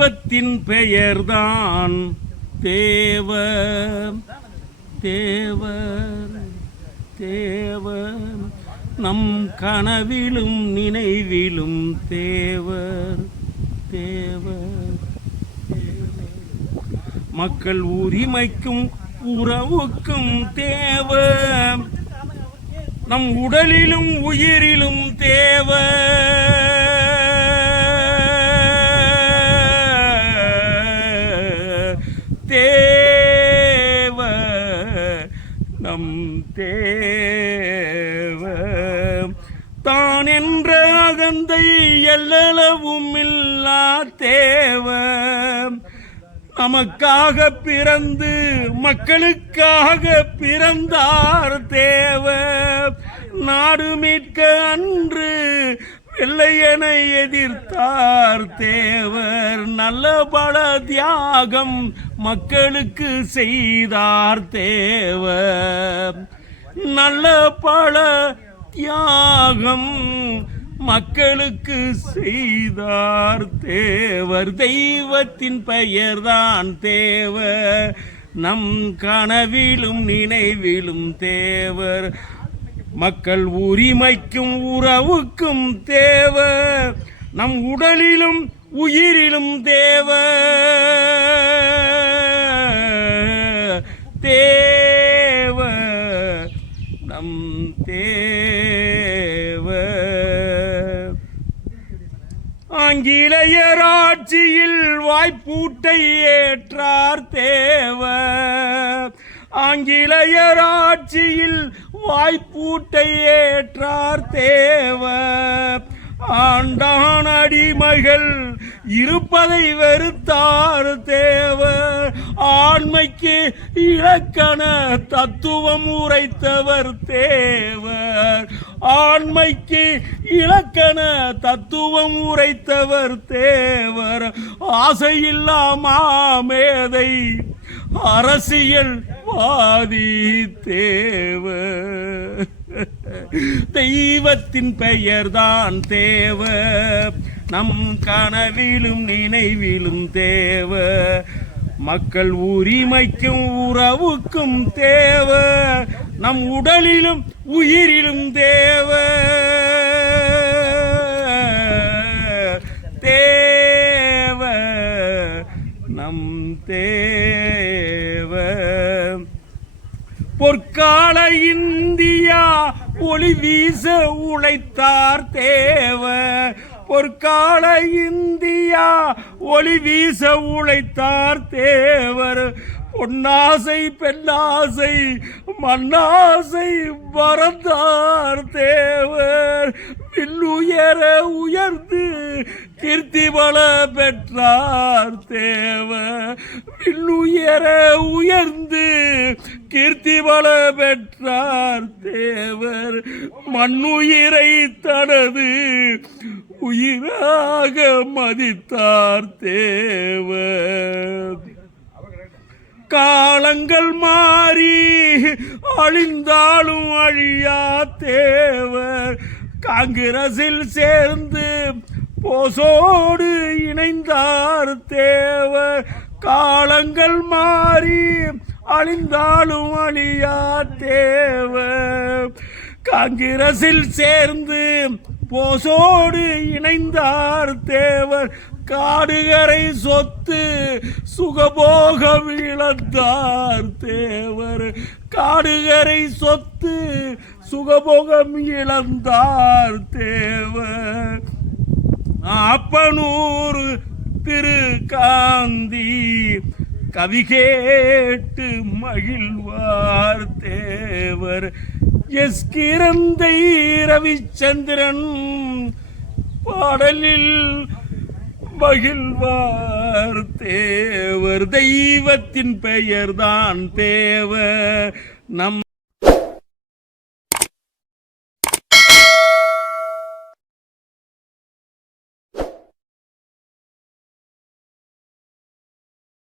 தெய்வத்தின் பெயர்தான் தேவ தேவர். தேவர். நம் கனவிலும் நினைவிலும் தேவர். தேவர். மக்கள் உரிமைக்கும் உறவுக்கும் தேவ நம் உடலிலும் உயிரிலும் தேவர். நம் தேவ தான் என்ற அகந்தை எல்லளவும் இல்லா தேவ நமக்காக பிறந்து மக்களுக்காக பிறந்தார் தேவ நாடு மீட்க அன்று வெள்ளையனை எதிர்த்தார் தேவர். நல்ல பல தியாகம் மக்களுக்கு செய்தார் தேவர். நல்ல பல தியாகம் மக்களுக்கு செய்தார் தேவர். தெய்வத்தின் பெயர்தான் தேவர். நம் கனவிலும் நினைவிலும் தேவர். மக்கள் உரிமைக்கும் உறவுக்கும் தேவ. நம் உடலிலும் உயிரிலும் தேவ. தேவ. நம் தேவர் ஆங்கிலேயராட்சியில் வாய்ப்பூட்டை ஏற்றார் தேவர் ஆங்கிலேயராட்சியில் ஆட்சியில் வாய்ப்பூட்டை ஏற்றார் தேவர் ஆண்டான் அடிமைகள் இருப்பதை வெறுத்தார் தேவர் ஆண்மைக்கு இலக்கண தத்துவம் உரைத்தவர் தேவர் ஆண்மைக்கு இலக்கண தத்துவம் உரைத்தவர் தேவர். ஆசையில்லா மாமேதை. அரசியல் ஆதி தேவ தெய்வத்தின் பெயர்தான் தேவ நம் கனவிலும் நினைவிலும் தேவ மக்கள் உரிமைக்கும் உறவுக்கும் தேவ நம் உடலிலும் உயிரிலும் தேவ தேவ நம் தேவ பொற்கால இந்தியா ஒளி வீச உழைத்தார் தேவ பொற்கால இந்தியா ஒளி வீச உழைத்தார் தேவர். பொன்னாசை பெண்ணாசை மண்ணாசை மறந்தார் தேவர். வில்லுயர உயர்ந்து கீர்த்தி வள பெற்றார் தேவர். வில்லுயர உயர்ந்து கீர்த்தி பல பெற்றார் தேவர். மண்ணுயிரை தனது உயிராக மதித்தார் தேவர். காலங்கள் மாறி அழிந்தாலும் அழியா தேவர். காங்கிரஸில் சேர்ந்து போசோடு இணைந்தார் தேவர். காலங்கள் மாறி அழிந்தாலும் அழியா தேவர். காங்கிரஸில் சேர்ந்து போசோடு இணைந்தார் தேவர். காடுகரை சொத்து சுகபோகம் இழந்தார் தேவர். காடுகரை சொத்து சுகபோகம் இழந்தார் தேவர். அப்பனூர் திரு காந்தி கவி கேட்டு மகிழ்வார் தேவர். எஸ் கிரந்தை ரவிச்சந்திரன் பாடலில் மகிழ்வார் தேவர். தெய்வத்தின் பெயர்தான் தேவர். நம்